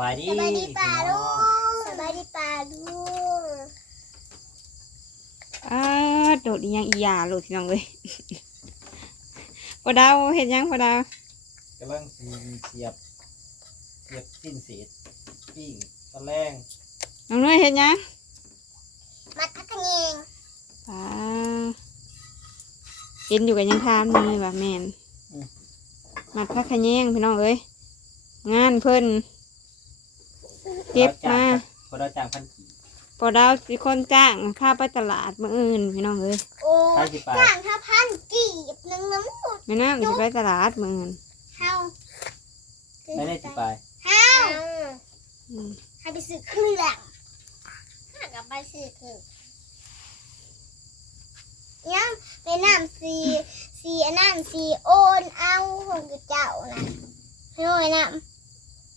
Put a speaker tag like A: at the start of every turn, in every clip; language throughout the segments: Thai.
A: บายดี
B: สบายดีป่า
A: พี่
B: ลุ
A: น้อง
B: งสบายดีป่าลุง
C: อ้าโดดอีหยังอีหยาโลดพี่น้องเลยพอดาวเห็นยังพอดาว
A: กำลังสิเสียบเสียบสิ้นเศษปิ้งตะแรง
C: น้องเนยเห็นยัง
B: มัดทักขะเยง
C: ป้าเห็นอยู่กันยังทามเลยว่าแมนมัดพักขะแยงพี่น้องเอ้ยงานเพิ่น เก็บมา
A: คนเราจ้างพันกี่
C: พอดาวสิคนจ้างข้าไปตลาดมื่ออื่นพี่น้องเอ้ย
B: โอ้
A: ใครสิไป
B: ต่างท่าพันกีบหนึ่งน้ำหมด
C: แม่น้ำสิไปตลาดมื่ออื่น
B: เฮา
A: ไม่ได้สิไป
B: เฮา
C: อืม
B: ให้ไปซื้อเครื่องห้ากับไปซื้อเครื่องยังไปน้ำสีสีอันนั้นสีโอนเอาของเจ้านะให้หน่อ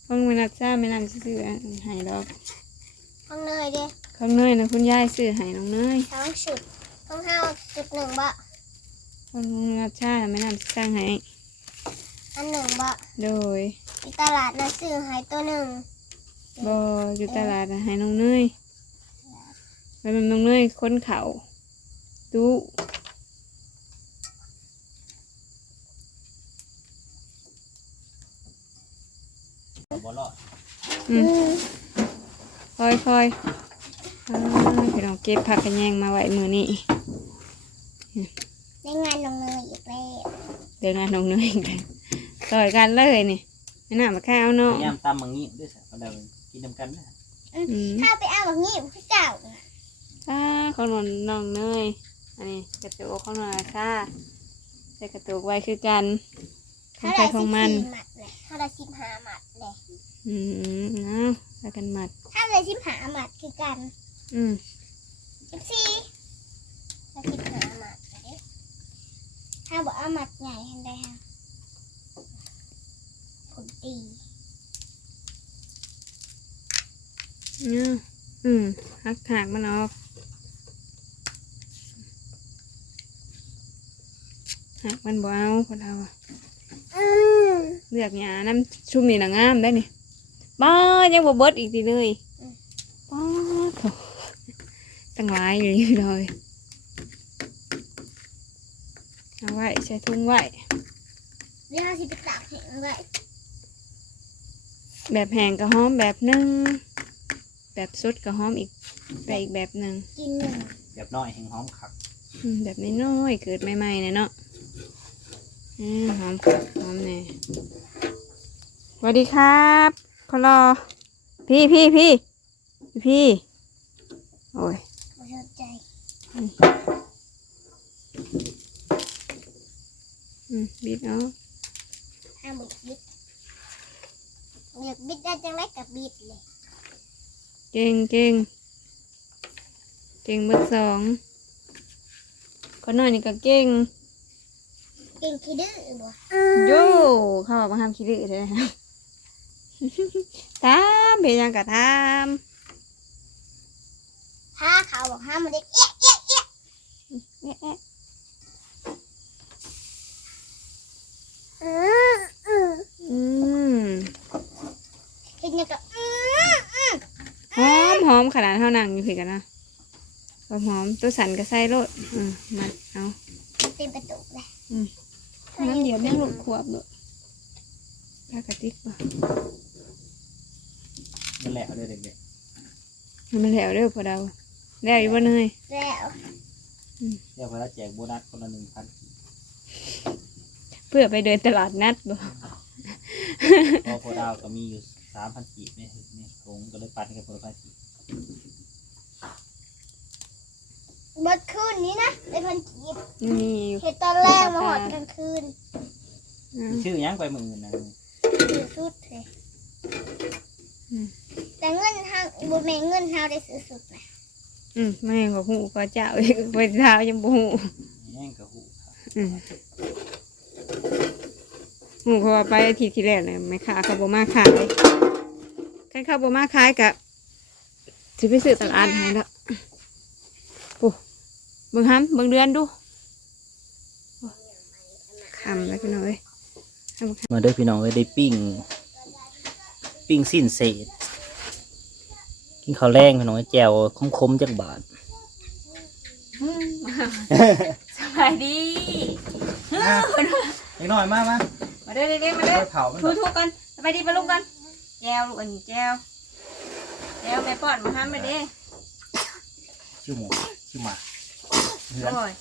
B: ยน้
C: เพิ่งไม่นัดจ้าไม่น้ำซื้อๆให้ดอกำ
B: ของเนยเด้
C: ข้างเนยนะคุณยายซื้อให้น้องเนย
B: สองชุดของเฮาจุดหนึ่งบะ
C: คนนัดชาไม่น้ำสร้างให้
B: อันหนึ่งบะ
C: โดย
B: ที่ตลาดนะซื้อให้ตัวหนึ่ง
C: บอยู่ตลาดน่ะให้น้องเนยไปมันน้องเนยค้นเขาดู
A: บ่รอด
C: อืมคอยคอยอ่าพี่น้องเก็บผักกระแยงมาไว้มือนี้
B: ในงานน้องเนยอีกแล้ว
C: เดี๋ยวงานน้องเนยอีกแล้วต่อยกันเลยนี่ไม่น่ามาแค่เอาเนาะ
A: พยายามตำมังงี้ด้วยสิเรากินนำกันนะ
C: อืม
B: ถ้าไปเอาแบบนี้พี่เจ้าน่ะ
C: อ่าคนนอนน้องเนยอันนี้กระตุกของนอนค่ะใส่กระตุกไว้คือกัน ของ
B: เท่า
C: ใค
B: ไห
C: ร
B: ร่
C: ข
B: สิ
C: อบงมัน
B: สี่หมัดเลยเท่าไหร่สิบห้าหมัดเลย
C: อืมเอาใส่กันหมัด
B: ถ้าเลยสิบห้าหมัดคือกัน
C: อืม
B: สิบสี่แล้วสิบห้าหมัดเลยถ้าบอกเอาหมัดใหญ่เห็นได้ค่ะผลดี
C: อืมอืมหักถากมันออกหักมันบ่เอาคนเราอะ
B: อืม
C: เลือกหยาน้ำชุ่มนี่นะงามได้นี่บ้ายังบ่เบิดอีกทีเลยป้าโถตั้งหลายอยู่นี่เลยเอาไว้ใส่ถุงไว้
B: เดี๋ยวเราสิไปตากแห้งไว้
C: แบบแห้งก็หอมแบบหนึงแบบสดก็หอมอีกไปอีกแบบหนึ่ง
B: กินหนึ่ง
A: แบบน้อยแห่งหอมคัก
C: อืมแบบน้อยๆเกิดใหม่ๆเนี่ยเนาะ อืมหอมคักหอมแน่สวัสดีครับคนรอ พี่พี่พี่พี่ โอ้ย
B: ไม่สนใจ
C: อืมบิดเอา
B: ห้ามบุกบิดอยากบิดได้จังไรกับบิดเลย
C: เก่งเก่งเก่งเบอร์สองคนน้อยนี่ก็เก่ง
B: เก่งขี้ดื้อบ่
C: โย่เข้ามาห้ามคิดดื้อเลยนะทำเป็นยังกะท
B: ถ้าเขาบอกห้ามมันเด็กเอี้ยเอี้ยเอี้ยำ
C: เอ๊ะเอ๊ะ
B: อืมอืม
C: อืม
B: เห็นยังกับอืมอืม
C: หอมหอมขนาดเท่านังอยู่ผิดกันนะหอมหอมตัวสันก็ใส่โลดอืมมัดเอา
B: เต็มประตูเลย
C: น้ำเดี๋ยวแม่งหลุดขวบเลยผ้ากระติกป่ะ
A: มันแหละเลยเด็ก
C: ให้มันแล้วเด้อพอเดาแล้วอยู่บ่เนย
B: แล้ว
A: ๆเดี๋ยวพอเราแจกโบนัสคนละหนึ่งพัน
C: เพื่อไปเดินตลาดนัดบ่
A: พอพอดาวก็มีอยู่สามพันกีบเนี่ยเนี่ยผมก็เลยปันกันคนละพันกีบ
B: เมื่อคืนนี้นะได้พันกีบ
C: นี่อยู่
B: เห็นตอนแรกมาหอดกลางคืน
C: อ่า
A: ชื่อหยังไปมือนะ
B: ซื้อสุดเลยแต่เงินทางบุแม่เงินเฮาได้ซื้อสุดนะ
C: อืมแม่ก็หูก็เจ้าอีกไปเท้ายังบ่หู
A: แย่งกับหูครับ
C: อืมหูเขาว่าไปอาทิตย์ที่แล้วเนี่ยไม่ค้าเขาบ่มาขายคันเขาบ่มาขายกะสิไปซื้อตลาดให้ละโอ้ เบิ่งห้ำเบิ่งเดือนดูโอ้คำแล้วพี่น้อย
A: มาเด้อพี่น้องเอ้ยได้ปิ้งปิ้งสิ้นเศษกินข้าวแรงพี่น้องแจวคมๆจักบาท
D: สบายดี
A: เล็กน้อยมามา
D: มาเด้อเด็กๆมาเด้อ
A: เผามัน
D: ทุทุกกันสบายดีปะลูกกันแจวลูกอันนี้แจวแจวแม่ป้อนมาห้ามมาเด้
A: ชื่อหมูชื่อหมา เหือน
D: โอ้ย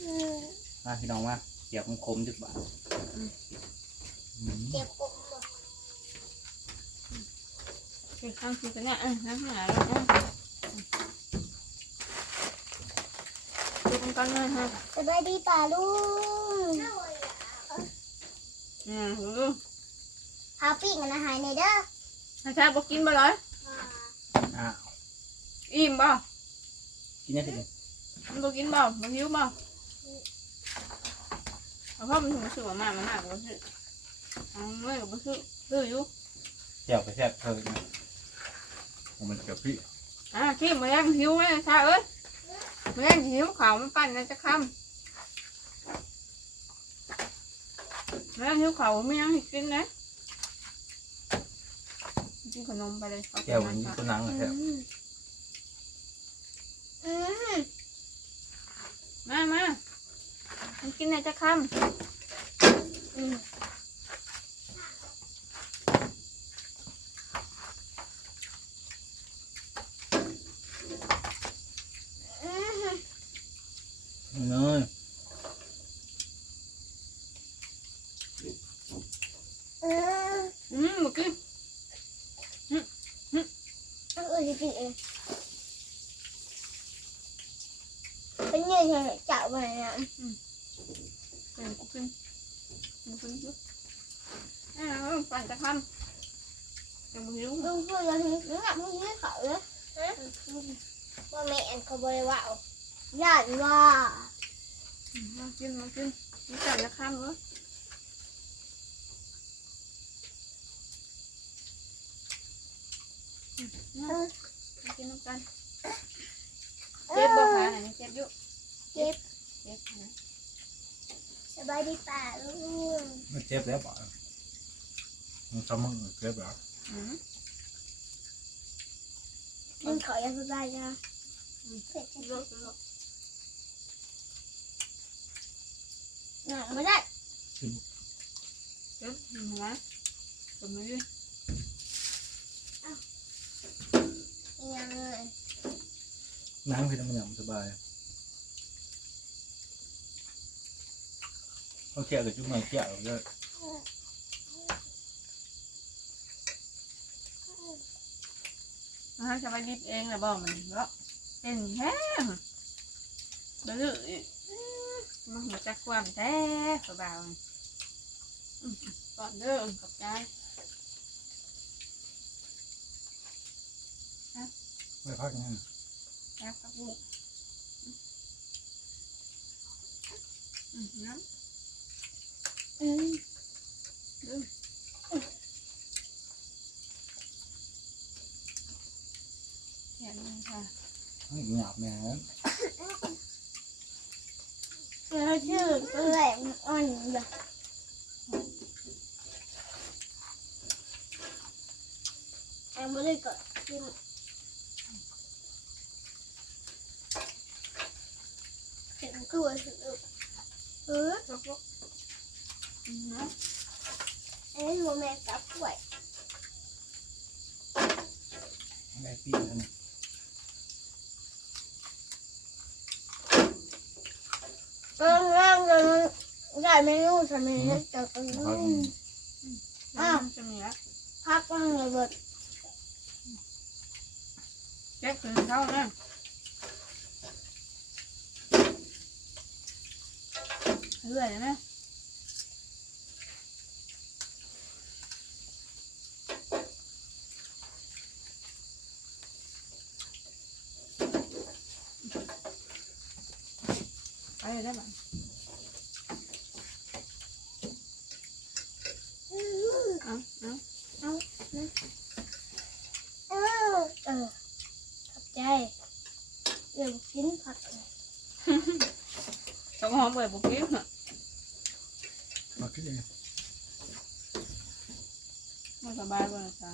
B: อืม
A: มาพี่น้องมาเกี่ยวคมๆจักบาทอืม
B: เจ็บปวด
D: เด็กข้างคือกันเนี่ยเออน้ำหาแล้วเออดูกันก่อนเลยฮะ
B: สบายดีป่าลุง
D: อืมดู
B: พาปิ้งกันอาหารในเด้อ
D: ถ้าชาบอกกินบ่เลย
A: อะ
D: อิ่มบ่
A: กินได้ทีเดียว
D: มันบอกกินบ่บอกหิวบ่เอาพ่อมันถึงมาซื้อมามากมามากกว่าซื้อเอาเมื่อยกับมาซื้อซื้ออยู่
A: แจ่วไปแซ่บเธอนะ
E: มันกับพี่
D: อ่าขี้มายังหิวไหมชาเอ้ยมายังหิวขาวมันปั่นนะจะค้ำมายังหิวขาวไม่ยังให้กินนะกินขนมไปเลยเอา
E: แก้ววันนี้ก็นั่งแค่
D: อืม
B: อืม
D: มามามันกินนะจะค้ำอืม
B: อืม
A: เนย
B: อืม
D: อืมเมื่อกี้
B: เออจริงๆเองเป็นยัง ไงเจ้ามันนะ
D: เป็นกูกินกูกินอยู่อ่าปั่นจะค้ำยังไม่หิว
B: ลุงพูดยังไงนึกว่ามึงยืด บา
D: ย
B: ดีป่าลุง
E: มันเจ็บแล้วป่ะมันทำมึงเจ็บแล้ว
D: อืม
B: มึงขอยังสบายนะเผ็ดจัง
D: โรคโรค
B: หนังไม่ได้
D: เจ็บเห็นไหมตบมือ
B: ยังเลย
E: นั่งพี่ทำมันอย่างสบาย เขาแก่กับจุ๊บหน่อยแก่เลย
D: นะจะไปดิบเองนะบอกมันเนาะเป็นแห้งบลื้ออีกมาหัวจักความแท้เบาๆอืมก่อนเด้อกับใจ
E: ไม่พักนั่น
D: แอบกับลูกอืมนะ
B: อืม
D: เขียนเลยค่ะ
E: ให้หยาบแม่
B: แล้วชื่อตัวแหลม อ่อนแบบแอมไม่ได้กดกินเห็นตัวสุดเออ
D: ลูกลูกอืมนะ
B: อันนี้หัวแม่กับกล้วย
E: ไอ้พี่นั่น
B: เริ่มเริ่มจนได้เมนูทำเมนูจากตรงนี้
E: พัก
D: อ้าวจะมีแล้ว
B: พักมันเลยเบิด
D: เจ็บถึงเท่านั้นเรื่อยนะ ไปเลยได้ไหมเอาเอา
B: เออเออขอบใจเดี๋ยวกินผัก
D: ต้องหอมเลยบุกี้
E: มาขึ้นเอง
D: มันสบายกว่าจ้ะ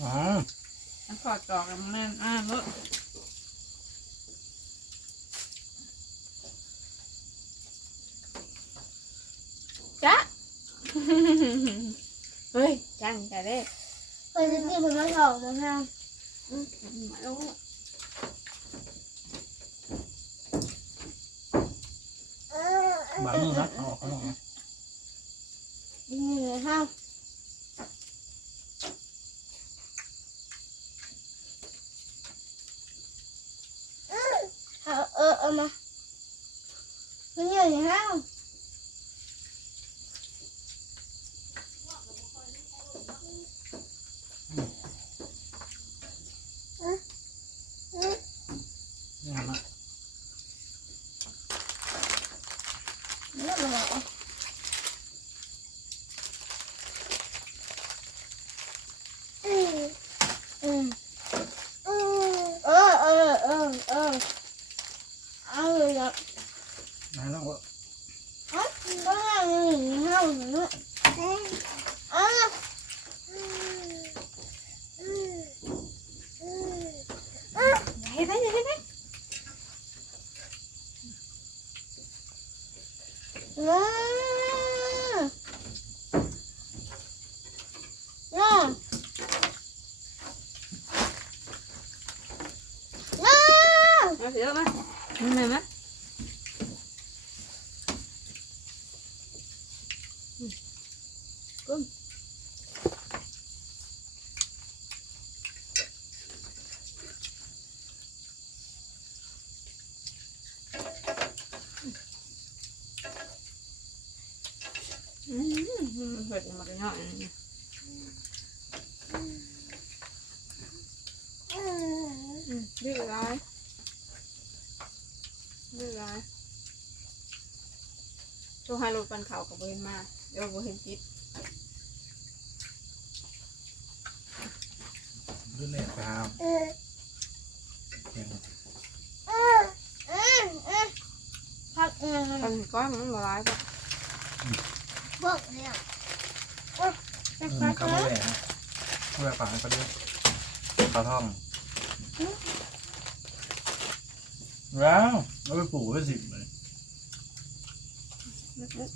E: อ๋อ
D: ขอดจอกแล้วมันแน่นอ่านเล จ้ะเฮ้ยจังแต่เด้
B: เพิ่นจะกินเพิ่นมาสองมาห้า
D: อืมมาลง
E: บางมือนะเอาออกข้างนอกนะ
B: นี่เลยห้าเอาเออเอามาเพิ่นอยู่ในห้า
E: นี่นะ
B: เลือกมาบอกอืมอืมอืมเออเออเออเออเอาเลยละ
E: ให้น้องว่า
B: อะก็นั่งอยู่ในห้องอยู่นู่นเอาละอืมอืมอืม
D: เฮ้ยไปเฮ้ยไป
B: อืมอืมอืม
D: มาเสียมานี่ไหมมะกุ้มอืม เผ็ดมาเลยเนาะ
B: อืม
D: อืมดื้อร้ายดื้อร้ายโทรหารถปันเขากับเบนมาเดี๋ยวเห็นจิต
E: เรื่องแรกไปหา
B: ม
E: เพียง
B: อืมอืมอืมพักอืม
D: ปันก้อยมันบ่ร้ายปะ
B: บอกเนี่ย อื
E: ม
B: พัก
E: เขา
B: นะ
E: ไม่แหวนนะไม่แหวนฝังเขาด้วยเขาท่องแล้วเราไปปลูกไว้สิบเลย
D: ลึก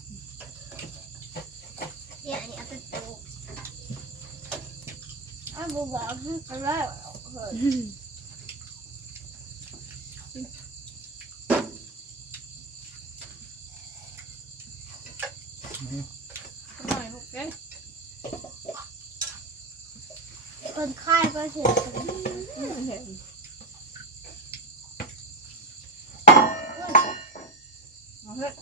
B: เดี๋ยวนี้เอาไปปลูกอ้าวบอกบอกให้เขาแล้วเฮ้ย
E: อ
D: ร่อยลูกเด้
B: คนไข้ก็เสีย
D: เห็นเอาเถอะ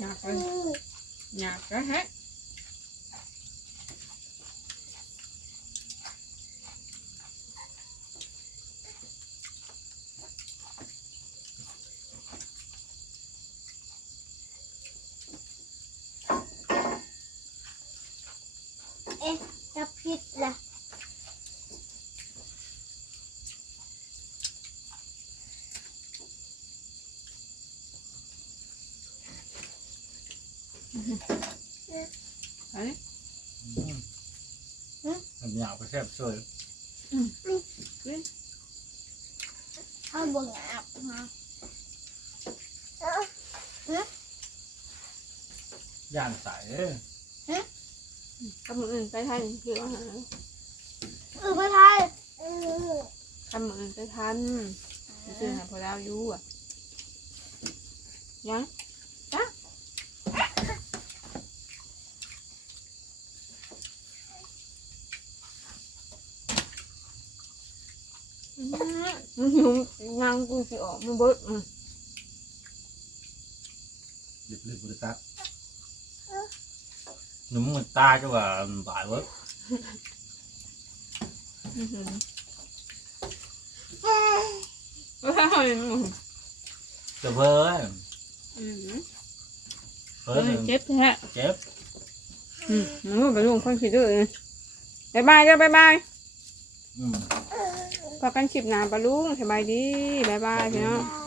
D: อยากเลยอยากก็ฮะ
B: จะพิษละ
D: เฮ้ย
E: อืมมันอยากไปแซ่บช่วย
B: ถ้าบ่งอาบมา
E: ย่านสายเอ้ย
D: ทำมืออื่นไปทันคือว่าหา
B: เออไม่ใช่
D: ทำมืออื่นไปทันคือหาพอดาวอยู่อะยังจ้ะมันยุ่งยังกูสิออกมันเบิดอืม
E: หยิบลืบบริษัท หนุ่มมันตาจะว่าบ่ายเว้ย
D: อื้อหือว้าวมึง
E: จะเพ้อ
D: อืม
E: เพิ่นหนึ่ง
D: เจ็บแท้
E: เจ็บ
D: อืมมันไปลุงคนขี้ดื้อเลยบายบายเด้อบายบาย
E: อืม
D: พอกันชิบหนาปะลุงสบายดีบายบายพี่น้อง
F: บ